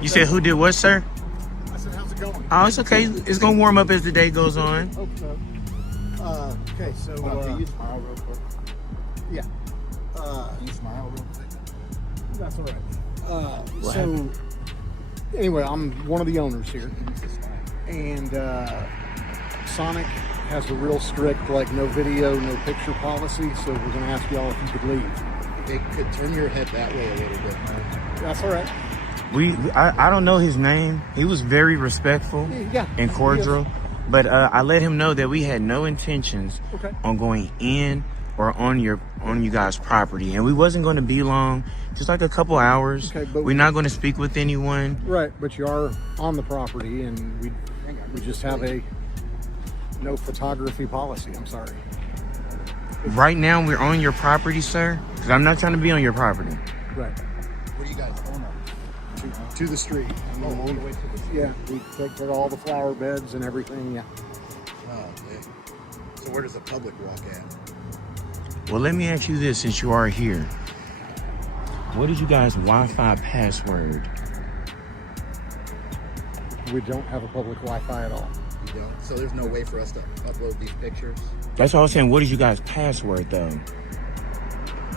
You said who did what, sir? I said, how's it going? Oh, it's okay. It's gonna warm up as the day goes on. Hope so. Okay, so Can you smile real quick? yeah, Can you smile real quick? that's all right. What So happened? anyway, I'm one of the owners here, and Sonic has a real strict like no video, no picture policy. So we're gonna ask y'all if you could leave. They could turn your head that way a little bit, man. That's all right. I don't know his name. He was very respectful Yeah, and cordial, but I let him know that we had no intentions Okay. on going in or on you guys' property, and we wasn't going to be long, just like a couple hours. Okay, but we're not going to speak with anyone. Right, but you are on the property, and we just have a no photography policy. I'm sorry. Right now, we're on your property, sir, because I'm not trying to be on your property. Right. Where do you guys own them? To the street. Oh, all the way to the street. Yeah, we take care of all the flower beds and everything. Yeah. Oh, okay. So where does the public walk at? Well, let me ask you this, since you are here. What is you guys' Wi-Fi password? We don't have a public Wi-Fi at all. You don't? So there's no way for us to upload these pictures? That's all I was saying. What is you guys' password, though?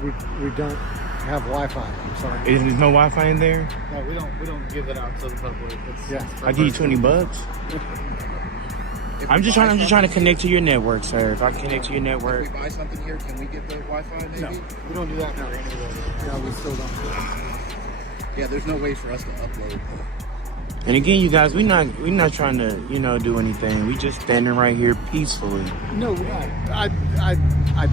We don't have Wi-Fi. I'm sorry. Is there no Wi-Fi in there? No, we don't give it out to the public. Yeah. I'll give you $20. I'm just trying to connect to your network, sir. If I can connect to your network. If we buy something here, can we get the Wi-Fi maybe? No. We don't do that for anywhere. No, we still don't. Yeah, there's no way for us to upload. And again, you guys, we're not trying to, do anything. We just standing right here peacefully. No, I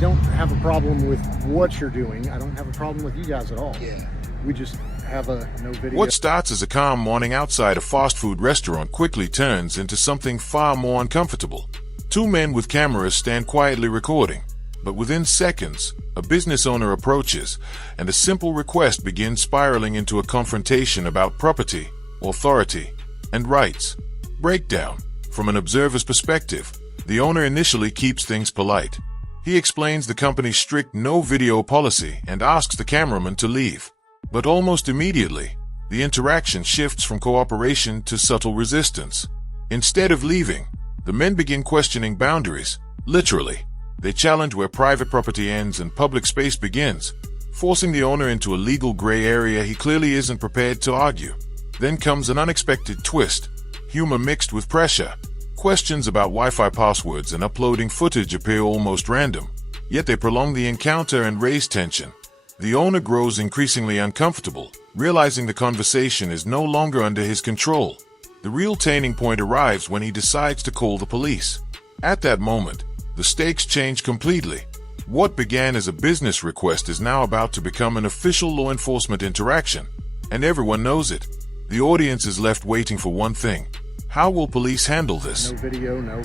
don't have a problem with what you're doing. I don't have a problem with you guys at all. Yeah. We just have a no video. What starts as a calm morning outside a fast food restaurant quickly turns into something far more uncomfortable. Two men with cameras stand quietly recording, but within seconds, a business owner approaches, and a simple request begins spiraling into a confrontation about property, authority, and rights. Breakdown. From an observer's perspective, the owner initially keeps things polite. He explains the company's strict no video policy and asks the cameraman to leave. But almost immediately, the interaction shifts from cooperation to subtle resistance. Instead of leaving, the men begin questioning boundaries. Literally, they challenge where private property ends and public space begins, forcing the owner into a legal gray area he clearly isn't prepared to argue. Then comes an unexpected twist, humor mixed with pressure. Questions about Wi-Fi passwords and uploading footage appear almost random, yet they prolong the encounter and raise tension. The owner grows increasingly uncomfortable, realizing the conversation is no longer under his control. The real turning point arrives when he decides to call the police. At that moment, the stakes change completely. What began as a business request is now about to become an official law enforcement interaction, and everyone knows it. The audience is left waiting for one thing. How will police handle this? No video, no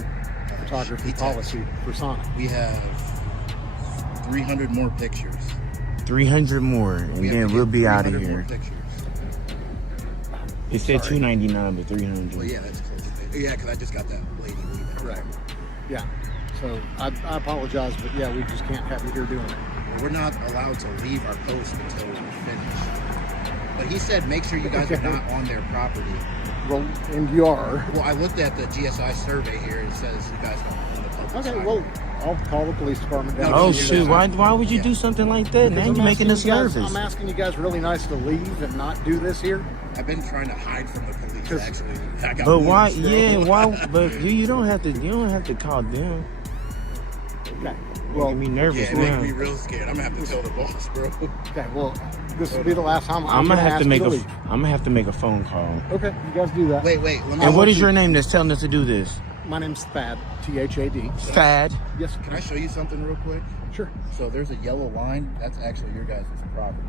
photography policy for Sonic. We have 300 more pictures. 300 more, and We have then to we'll get be out of 300 more here. pictures. It said $299, but 300. Well, yeah, that's close. Yeah, because I just got that lady leaving. Right. Yeah. So I apologize, but yeah, we just can't have you here doing it. We're not allowed to leave our post until we're finished. But he said make sure you guys are not on their property. Well, and you are. Well, I looked at the GSI survey here. It says you guys don't own the public Okay, side. well, I'll call the police department down. Oh here. shoot! Why would you do something like that? Now Because you're making us asking you guys- nervous. I'm asking you guys really nice to leave and not do this here. I've been trying to hide from the police, 'Cause- actually. I got But why? warrants, bro. Yeah, why? But you don't have to. You don't have to call them. Okay. Well, Well, me nervous Yeah, it makes now. me real scared. I'm gonna have to tell the boss, bro. okay. Well, this will be the last time I'm gonna have ask to make you a. leave. I'm gonna have to make a phone call. Okay, you guys do that. Wait. Let me. And what is your name that's telling us to do this? My name's Thad. Thad. Fad. Yes. Can I show you something real quick? Sure. So there's a yellow line. That's actually your guys' property.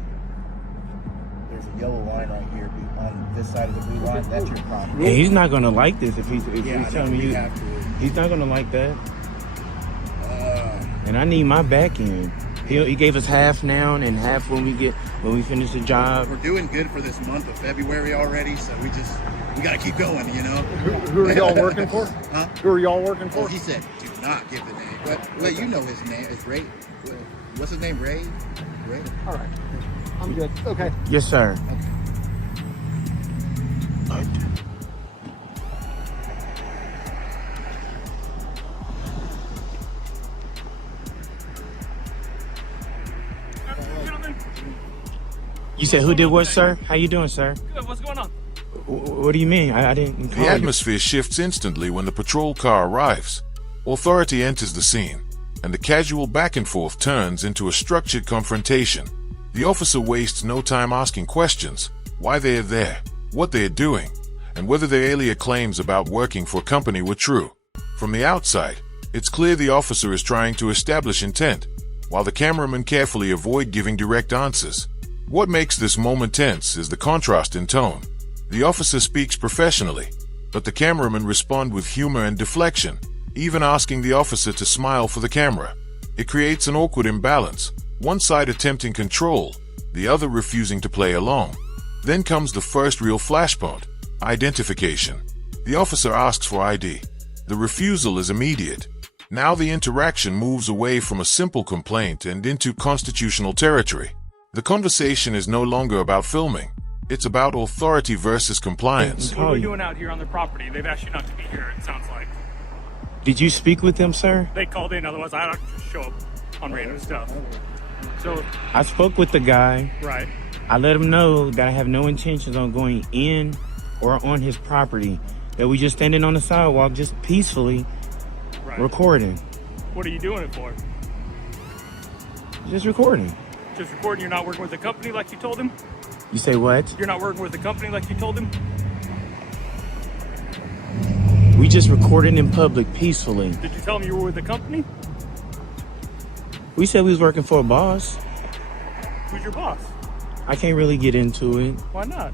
There's a yellow line right here on this side of the blue line. That's your property. And he's not gonna like this if he's Yeah, I know, telling we you. have to. He's not gonna like that. And I need my back end. He gave us half now and half when we finish the job. We're doing good for this month of February already, so we gotta keep going, you know. Who are y'all working for? Huh? Who are y'all working Oh, for? he said, do not give the name. But you know his name. It's Ray. What's his name? Ray? All right. I'm good. Okay. Yes, sir. said who did what, sir? How you doing, sir? Good, what's going on? What do you mean? I didn't call The you. atmosphere shifts instantly when the patrol car arrives. Authority enters the scene, and the casual back and forth turns into a structured confrontation. The officer wastes no time asking questions: why they are there, what they are doing, and whether their earlier claims about working for a company were true. From the outside, it's clear the officer is trying to establish intent, while the cameramen carefully avoid giving direct answers. What makes this moment tense is the contrast in tone. The officer speaks professionally, but the cameramen respond with humor and deflection, even asking the officer to smile for the camera. It creates an awkward imbalance, one side attempting control, the other refusing to play along. Then comes the first real flashpoint: identification. The officer asks for ID. The refusal is immediate. Now the interaction moves away from a simple complaint and into constitutional territory. The conversation is no longer about filming. It's about authority versus compliance. What are we doing out here on their property? They've asked you not to be here, it sounds like. Did you speak with them, sir? They called in, otherwise I don't just show up on random stuff. So, I spoke with the guy. right. I let him know that I have no intentions on going in or on his property, that we just standing on the sidewalk just peacefully Right. recording. What are you doing it for? Just recording. Just recording, you're not working with the company like you told him? You say what? You're not working with the company like you told him? We just recording in public peacefully. Did you tell him you were with the company? We said we was working for a boss. Who's your boss? I can't really get into it. Why not?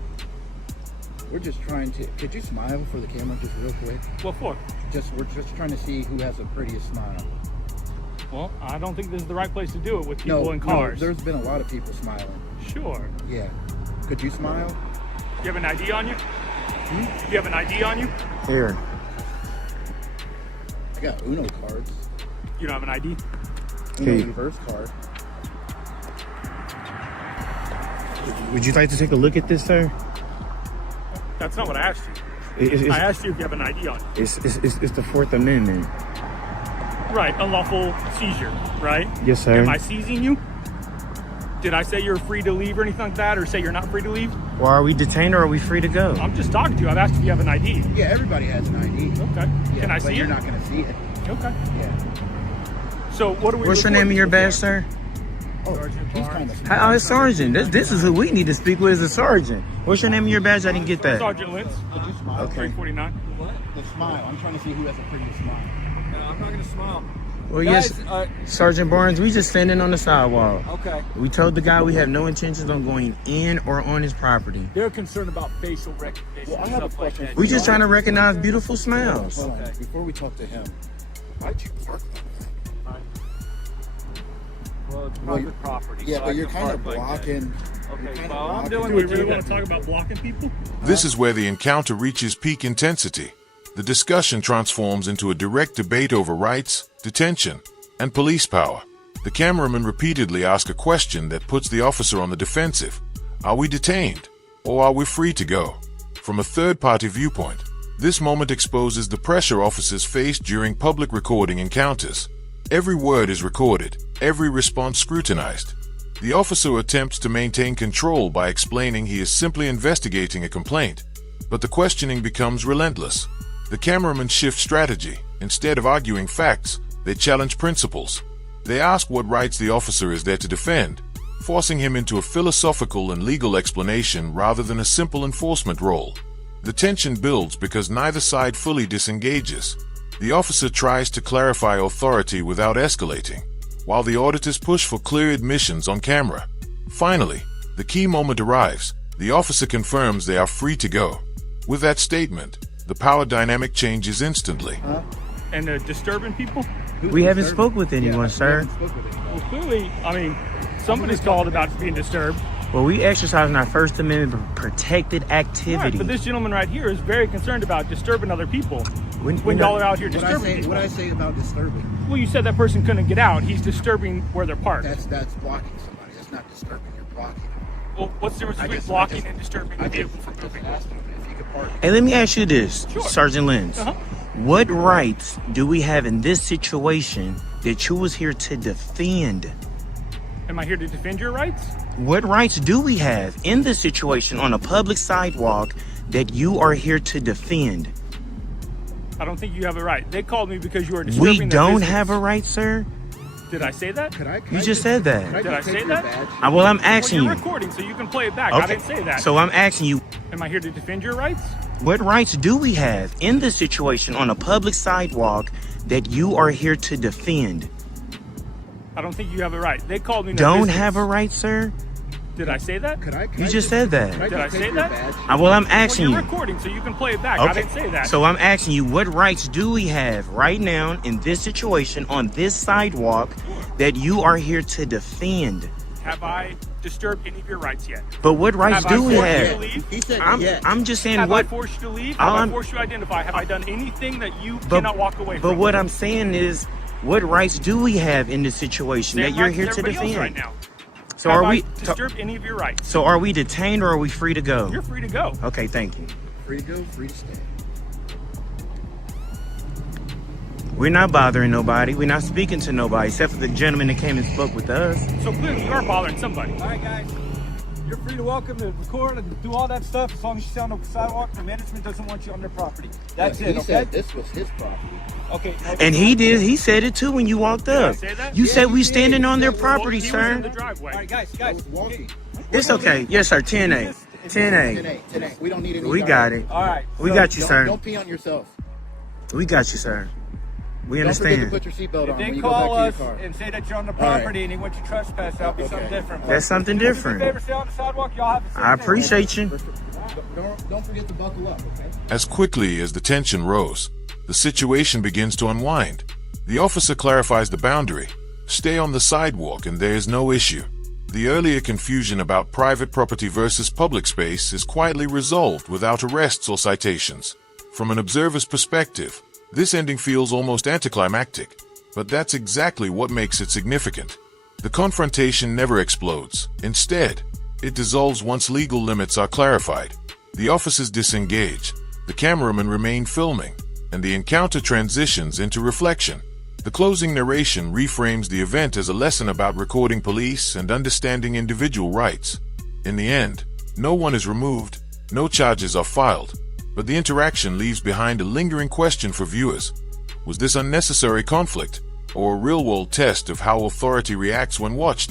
We're just trying to. Could you smile for the camera just real quick? What for? We're just trying to see who has the prettiest smile. Well, I don't think this is the right place to do it with people in cars. No, there's been a lot of people smiling. Sure. Yeah. Could you smile? You have an ID on you? You have an ID on you? Here. I got Uno cards. You don't have an ID? Uno Okay. reverse card. Would you like to take a look at this, sir? That's not what I asked you. It's, I asked you if you have an ID on you. it's the Fourth Amendment. Right, unlawful seizure, right? Yes, sir. Am I seizing you? Did I say you're free to leave or anything like that, or say you're not free to leave? Or are we detained, or are we free to go? I'm just talking to you. I've asked if you have an ID. Yeah, everybody has an ID. Okay. Yeah, Can I but see you're it? not going to see it. Okay. Yeah. So what are we? What's your name and your recording badge, sir? Oh, Sergeant he's Barnes. kind of Hi, it's Sergeant. This is who we need to speak with, is the Sergeant. What's your name and your badge? I didn't get that. Sergeant Lentz, Could you smile? Okay. 349. The smile. I'm trying to see who has the prettiest smile. No, I'm not gonna smile. Well, Guys, yes, Sergeant Barnes, we just standing on the sidewalk. Okay. We told the guy we have no intentions on going in or on his property. They're concerned about facial recognition Well, I and have a stuff like question that. We just trying to recognize beautiful smiles. Hold on. Okay. Before we talk to him, why'd you park like that? Well, it's Well, private property. Yeah, so but I you're can kind of park like that. blocking. Okay, you're kinda well, I'm blocking- dealing Do we with really you. want to talk about blocking people? This is where the encounter reaches peak intensity. The discussion transforms into a direct debate over rights, detention, and police power. The cameraman repeatedly asks a question that puts the officer on the defensive. Are we detained, or are we free to go? From a third-party viewpoint, this moment exposes the pressure officers face during public recording encounters. Every word is recorded, every response scrutinized. The officer attempts to maintain control by explaining he is simply investigating a complaint, but the questioning becomes relentless. The cameramen shift strategy. Instead of arguing facts, they challenge principles. They ask what rights the officer is there to defend, forcing him into a philosophical and legal explanation rather than a simple enforcement role. The tension builds because neither side fully disengages. The officer tries to clarify authority without escalating, while the auditors push for clear admissions on camera. Finally, the key moment arrives. The officer confirms they are free to go. With that statement, the power dynamic changes instantly. And disturbing people? We haven't spoke with anyone, sir. Well, clearly, I mean, somebody's called about being disturbed. Well, we exercising our First Amendment protected Right, activity. but this gentleman right here is very concerned about disturbing other people. When Y'all are out here What I disturbing say? people. What I say about disturbing? Well, you said that person couldn't get out. He's disturbing where they're parked. That's blocking somebody. That's not disturbing. You're blocking. Well, what's the difference between blocking and disturbing the vehicle from moving? Ask him if he could park. Hey, let me ask you this, Sure. Sergeant Lentz. Uh-huh. What rights do we have in this situation that you was here to defend? Am I here to defend your rights? What rights do we have in this situation on a public sidewalk that you are here to defend? I don't think you have a right. They called me because you are disturbing We their don't business. have a right, sir. Did I say that? You just said that. Did I say that? Well, I'm Well, asking you're you. recording, so you can play it back. I didn't say that. So I'm asking you, Am I here to defend your rights? what rights do we have in this situation on a public sidewalk that you are here to defend? I don't think you have a right. They called me. Don't have a right, sir. Did I say that? You just said that. Did I say that? Well, I'm asking Well, you're you. recording, so you can play it back. I didn't say that. So I'm asking you, what rights do we have right now in this situation on this sidewalk that you are here to defend? Have I disturbed any of your rights yet? But what rights Have do I we forced you to have? leave? He said yes. I'm just saying Have what. I forced you to leave? All Have I I'm- forced you to identify? Have I done anything that you But- cannot walk away from? But what I'm saying is, what rights do we have in this situation Same that you're rights here as to everybody else defend? right now. So Have are I we? disturbed any of your rights? So are we detained or are we free to go? You're free to go. Okay, thank you. Free to go, free to stay. We're not bothering nobody. We're not speaking to nobody except for the gentleman that came and spoke with us. So clearly you are bothering somebody. All right, guys. You're free to welcome to record and do all that stuff as long as you stay on the sidewalk. The management doesn't want you on their property. That's He it, okay? said this was his property. Okay. And he did. He said it too when you walked Did I up. say that? You Yeah, said you we did. standing on their He said- property, He was in the sir. driveway. All right, guys. I was walking. It's okay. Yes, sir. 10A. 10A. Today. We don't need any. We got it. All right. We so got you, sir. Don't pee on yourself. We got you, sir. We Don't forget to understand. put your seatbelt on If when they you go call back us to your car. and say that you're on the All right. property and they want you trespass, that'll be something different. That's something Do me a different. favor, stay on the sidewalk. Y'all have the same I thing. appreciate you. Don't forget to buckle up, okay? As quickly as the tension rose, the situation begins to unwind. The officer clarifies the boundary. Stay on the sidewalk and there is no issue. The earlier confusion about private property versus public space is quietly resolved without arrests or citations. From an observer's perspective, this ending feels almost anticlimactic, but that's exactly what makes it significant. The confrontation never explodes. Instead, it dissolves once legal limits are clarified. The officers disengage, the cameramen remain filming, and the encounter transitions into reflection. The closing narration reframes the event as a lesson about recording police and understanding individual rights. In the end, no one is removed, no charges are filed, but the interaction leaves behind a lingering question for viewers. Was this unnecessary conflict, or a real-world test of how authority reacts when watched?